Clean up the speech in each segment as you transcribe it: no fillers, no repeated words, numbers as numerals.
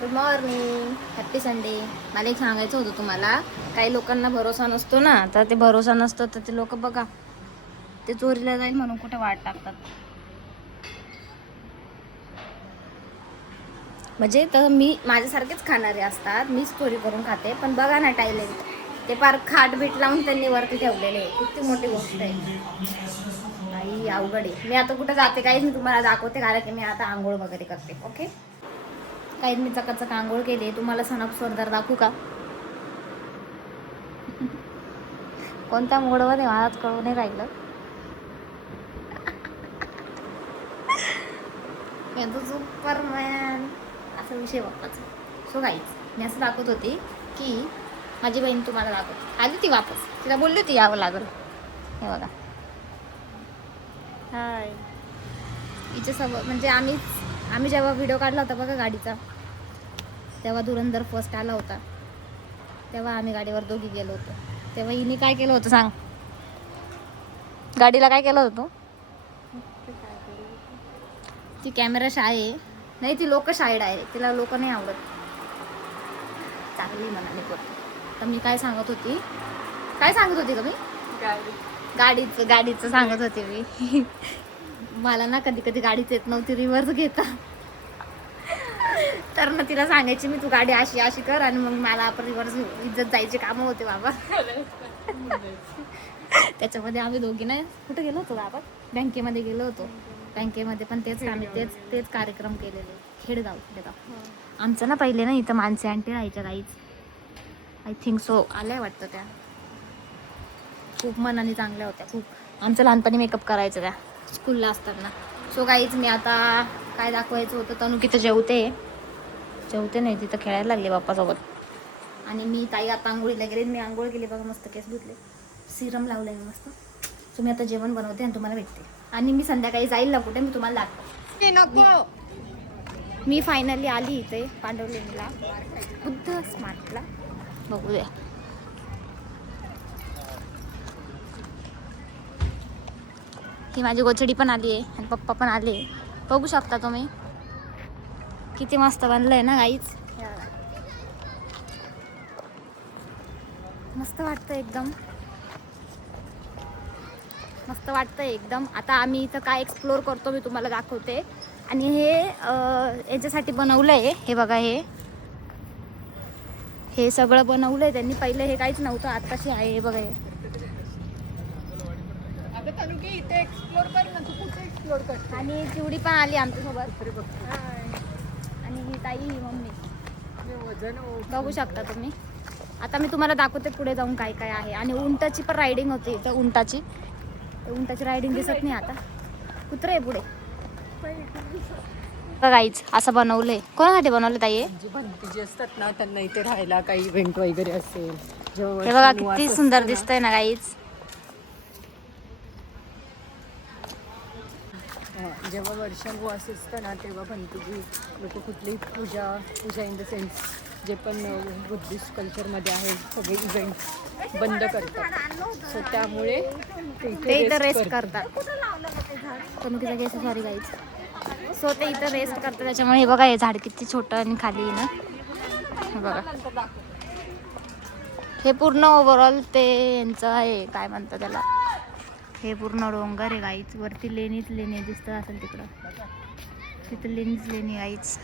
Good morning, happy Sunday. मला एक सांगायचं होतं तुम्हाला. काही लोकांना भरोसा नसतो ना, तर ते भरोसा नसतं तर ते लोक बघा ते चोरीला जाईल म्हणून कुठे वाट टाकतात. म्हणजे तर मी माझ्यासारखेच खाणारे असतात, मीच चोरी करून खाते. पण बघा ना टॅलेंट, ते पार खाट बीट लावून त्यांनी वरती ठेवलेले आहे. किती मोठी गोष्ट आहे. काही अवघड आहे. मी आता कुठे जाते काहीच मी तुम्हाला दाखवते, कारण की मी आता आंघोळ वगैरे करते. ओके, काही मी चकाचक आंघोळ केली. तुम्हाला सनप सरदार दाखवू का? कोणत्या मोडमध्ये मलाच कळू नाही राहिलं. मी आता सुपरमॅन असा विषय बाप्पाचा. सो गाईच मी असं दाखवत होती की माझी बहीण तुम्हाला दाखवत आली ती वापस. तिला बोलली होती यावं लागल. हे बघा, हाय. हिच्या म्हणजे आम्ही जेव्हा व्हिडिओ काढला होता बघा गाडीचा, तेव्हा धुरंधर फर्स्ट आला होता. तेव्हा आम्ही गाडीवर दोघी गेलो होतो. तेव्हा हिने काय केलं होतं सांग? गाडीला काय केलं होतं? ती कॅमेरा शाय आहे. नाही, ती लोक शायड आहे. तिला लोक नाही आवडत. चांगली म्हणाले पण. तर मी काय सांगत होती का मी? गाडीचं सांगत होते मी. मला ना कधी कधी गाडीच येत नव्हती रिव्हर्स घेता. तर ना तिला सांगायची मी, तू गाडी अशी अशी कर, आणि मग मला आपण रिव्हर्स इज्जत जायचे कामं होते बाबा. त्याच्यामध्ये आम्ही दोघी ना कुठे गेलो होतो बाबा? बँकेमध्ये गेलो होतो. बँकेमध्ये पण तेच कार्यक्रम केलेले. खेडगाव. आमचं ना पहिले ना इथं माणसे आंटी राहायच्या काहीच. आय थिंक सो आल्या वाटतं त्या. खूप मनाने चांगल्या होत्या खूप. आमचं लहानपणी मेकअप करायचं त्या स्कूलला असताना. सो काहीच मी आता काय दाखवायचं होतं, तनु तिथं जेवते नाही, तिथं खेळायला लागले बाप्पासोबत. आणि मी ताई आता आंघोळीला गेले. मी आंघोळ केली बघा, मस्त केस धुतले, सिरम लावलं मी मस्त. सो मी आता जेवण बनवते आणि तुम्हाला भेटते. आणि मी संध्याकाळी जाईल ना कुठे, मी तुम्हाला दाखवते. नको, मी फायनली आली इथे पांडवलेला बुद्ध स्मार्टला. बघू द्या. ही माझी गोचडी पण आली आहे आणि पप्पा पण आले. बघू शकता तुम्ही किती मस्त बनलंय ना गाईच. मस्त वाटतं एकदम. आता आम्ही इथं काय एक्सप्लोर करतो मी तुम्हाला दाखवते. आणि हे याच्यासाठी बनवलं आहे. हे बघा, हे सगळं बनवलं आहे त्यांनी. पहिलं हे काहीच नव्हतं, आत्ताशी आहे. हे बघा, हे इथे एक्सप्लोर कर ना, तू कुठे एक्सप्लोर कर. आणि चिवडी पण आली आमच्यासोबत. आणि ही ताई, ही मम्मी. बघू शकता तुम्ही. आता मी तुम्हाला दाखवते पुढे जाऊन काय काय आहे. आणि उंटाची पण रायडिंग होती इथं. उंटाची रायडिंग दिसत नाही आता. कुत्रे आहे पुढे. गाईच असं बनवलंय. कोणासाठी बनवलं ताई? जी भंती जी असतात ना, त्यांना इथे राहायला काही इव्हेंट वगैरे असेल. हे बघा किती सुंदर दिसतंय ना गाईच. जेव्हा वर्षानुवास असतं ना, तेव्हा भंतीजी लोक कुठलीही पूजा इन द सेन्स जे पण बुद्धिस्ट कल्चरमध्ये आहे सगळे इव्हेंट बंद करतात. सो त्यामुळे ते इथं रेस्ट करतात. Sorry guys. सो ते इथं रेस्ट करतात. त्याच्यामुळे हे बघा, हे झाड किती छोटं आणि खाली ना. हे बघा, हे पूर्ण ओव्हरऑल ते यांचं आहे, काय म्हणतात त्याला, हे पूर्ण डोंगर आहे गाईच. वरती लेणीच लेणी दिसत असेल तिकडं, तिथं लेणीच लेणी गाईच.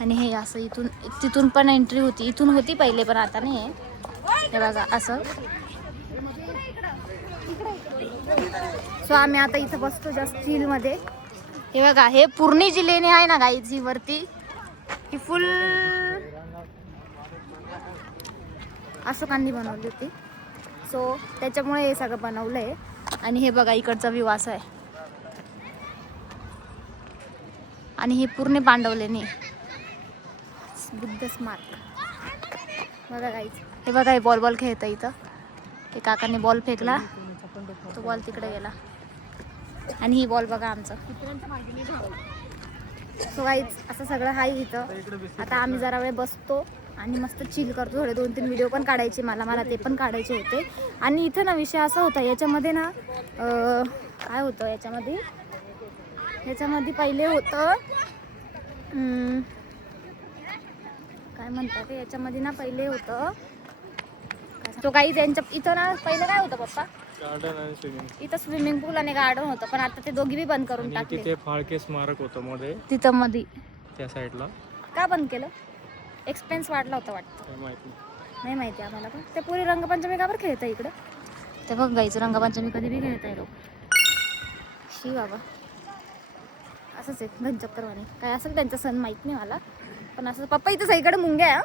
आणि हे असं तिथून पण एंट्री होती. इथून होती पहिले, पण आता नाही आहे. हे बघा असं. सो आम्ही आता इथं बसतो जस्ट चिलमध्ये. हे बघा, हे पूर्ण जी लेणी आहे ना गाईज, ही वरती ही फुल अशोकांनी बनवली होती. सो त्याच्यामुळे हे सगळं बनवलं आहे. आणि हे बघा, इकडचा व्ह्यू असा आहे. आणि हे पूर्ण पांडवलेणी बुद्ध स्मार्ट. बघा गाईज, हे बघा, हे बॉल खेळतं इथं. ते काकांनी बॉल फेकला, तो बॉल तिकडे गेला. आणि ही बॉल बघा आमचं. सो गाईज असं सगळं आहे इथं. आता आम्ही जरा वेळ बसतो आणि मस्त चिल करतो. थोडे 2-3 व्हिडिओ पण काढायचे मला ते पण काढायचे होते. आणि इथं ना विषय असा होता, याच्यामध्ये ना काय होतं, याच्यामध्ये पहिले होतं काय म्हणतात ते, याच्यामध्ये ना पहिले होतं तो काही त्यांच्या इथं ना पहिले काय होतं पप्पा, गार्डन आणि स्विमिंग इथं स्विमिंग पूल आणि गार्डन होतं, पण आता ते दोघी बी बंद करून आणि टाकले. तिथे फाळके स्मारक होतं मध्ये तिथं मध्ये त्या साईडला. का बंद केलं? एक्सपेन्स वाढला होता वाटतं, काय माहित नाही. नाही माहिती आम्हाला. पण ते पुरी रंगपंचमी का बरं खेळतं इकडं? ते बघ गायचं रंगपंचमी कधी बी खेळताय लोक. शी बाबा, असंच आहे घनचक्करवाणी काय असेल त्यांचा सण माहीत नाही मला, पण असं. पप्पा इथं सगळीकडे मुंग्या आहे.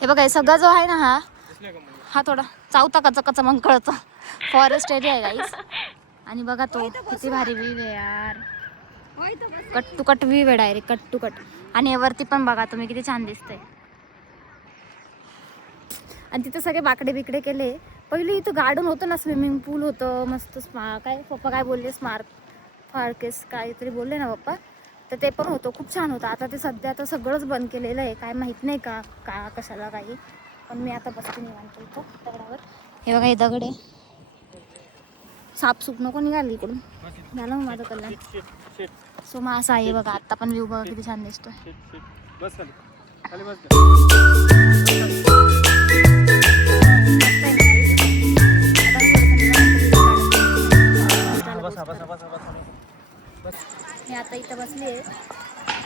हे बघा हे सगळा जो आहे ना हा थोडा चावता कचा मग कळतं. फॉरेस्ट एरिया आहे गाईस. आणि बघा तो किती भारी व्ह्यू आहे यार, कट टू कट व्ह्यू आहे, डायरेक्ट कट टू कट. आणि वरती पण बघा तुम्ही किती छान दिसतंय. आणि तिथं सगळे बाकडे बिकडे केले. पहिले इथं गार्डन होतं ना, स्विमिंग पूल होतं मस्त. काय पप्पा काय बोलले, फाळकेस काहीतरी बोलले ना पप्पा, तर ते पण होतं, खूप छान होतं. आता ते सध्या आता सगळंच बंद केलेलं आहे, काय माहीत नाही का कशाला काही. पण मी आता बसते निवांत इथं दगडावर. हे बघा हे दगड आहे, सापसूप नको निघाली इकडून, झालं मग माझं कल्याण. सो मग असं आहे बघा, आत्ता पण व्ह्यू बघा किती छान दिसतोय. बस खाली खाली बस. मी आता इथं बसली आहे,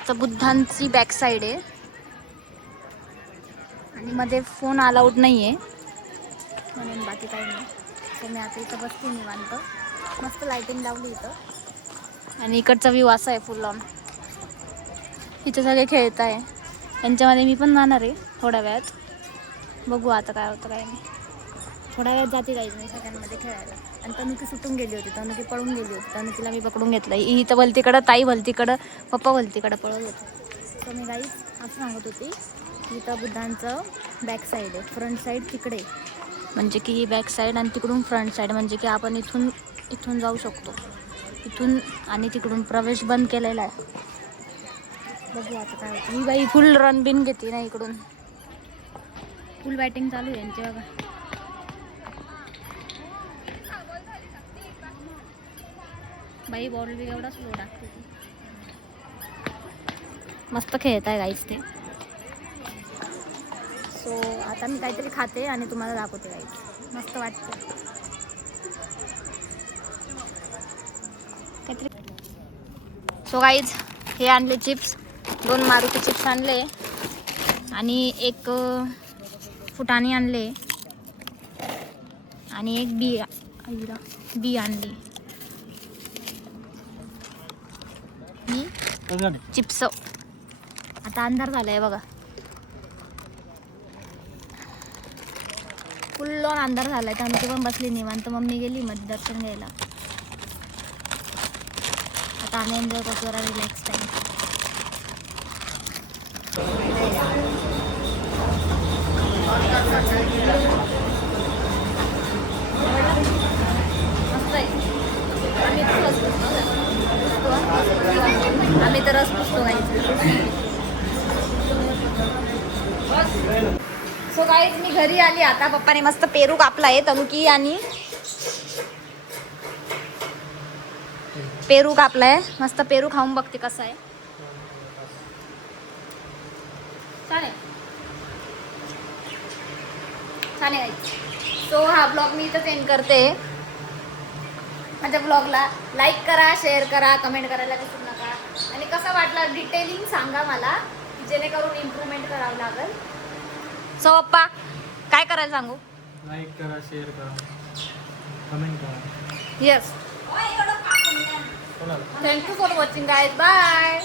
तर बुद्धांची बॅक साईड आहे आणि मध्ये फोन अलाउड नाही आहे म्हणून बाकी काही नाही. तर मी आता इथं बसते निवांत, मस्त लाईटिंग लावली इथं. आणि इकडचा व्ह्यू असा आहे फुल ऑन, इथं सगळे खेळत आहे. त्यांच्यामध्ये मी पण जाणार आहे थोड्या वेळात, बघू आता काय होतं काय नाही. थोड्या वेळात जाते काही मी सगळ्यांमध्ये खेळायला. आणि तनुकी सुटून गेली होती, तनुकी पळून गेली होती, तनुकीला मी पकडून घेतलं. ही तर भलतीकडं, ताई भलतीकडं, पप्पा भलतीकडं पळत होते. तर मी गाईच असं सांगत होती की इथं बुद्धांचं बॅक साईड आहे, फ्रंट साईड तिकडे, म्हणजे की ही बॅक साईड आणि तिकडून फ्रंट साईड, म्हणजे की आपण इथून जाऊ शकतो इथून. आणि तिकडून प्रवेश बंद केलेला आहे. बघू आता काय होतं. ही बाई फुल रन बिन घेते ना इकडून, फुल बॅटिंग चालू आहे यांची बघा. बाई बॉल बी एवढा स्लो टाकते, मस्त खेळत आहे गाईस ते. सो आता मी काहीतरी खाते आणि तुम्हाला दाखवते गाईस, मस्त वाटतं काहीतरी. सो गाईज हे आणले चिप्स, 2 मारुती चिप्स आणले आणि 1 फुटाणी आणले आणि 1 बी आणली. चिप्स. आता अंधार झालाय बघा, फुल ऑन अंधार झालाय. त्यामुळे पण बसली निवांत, मम्मी गेली मध्ये दर्शन घ्यायला. आता आम्ही एन्जॉय करतो जरा रिलॅक्स टाइम. मस्त आहे. आम्ही तर रस पुसतो सो गाईज मी घरी आली आता. पप्पाने मस्त पेरू कापलाय, तनुकी आणि पेरू कापलाय. मस्त पेरू खाऊन बघते कसं आहे. छान आहे, छान आहे. सो हा ब्लॉग मी इथंच एंड करते. माझ्या ब्लॉगला लाईक करा, शेअर करा, कमेंट करायला विसरू नका. आणि कसा वाटला डिटेलिंग सांगा मला, जेणेकरून इम्प्रूव्हमेंट करावं लागेल. सो पप्पा काय करायला सांगू? लाईक करा, शेअर करा, कमेंट करा. Yes. Thank you for watching guys. Bye.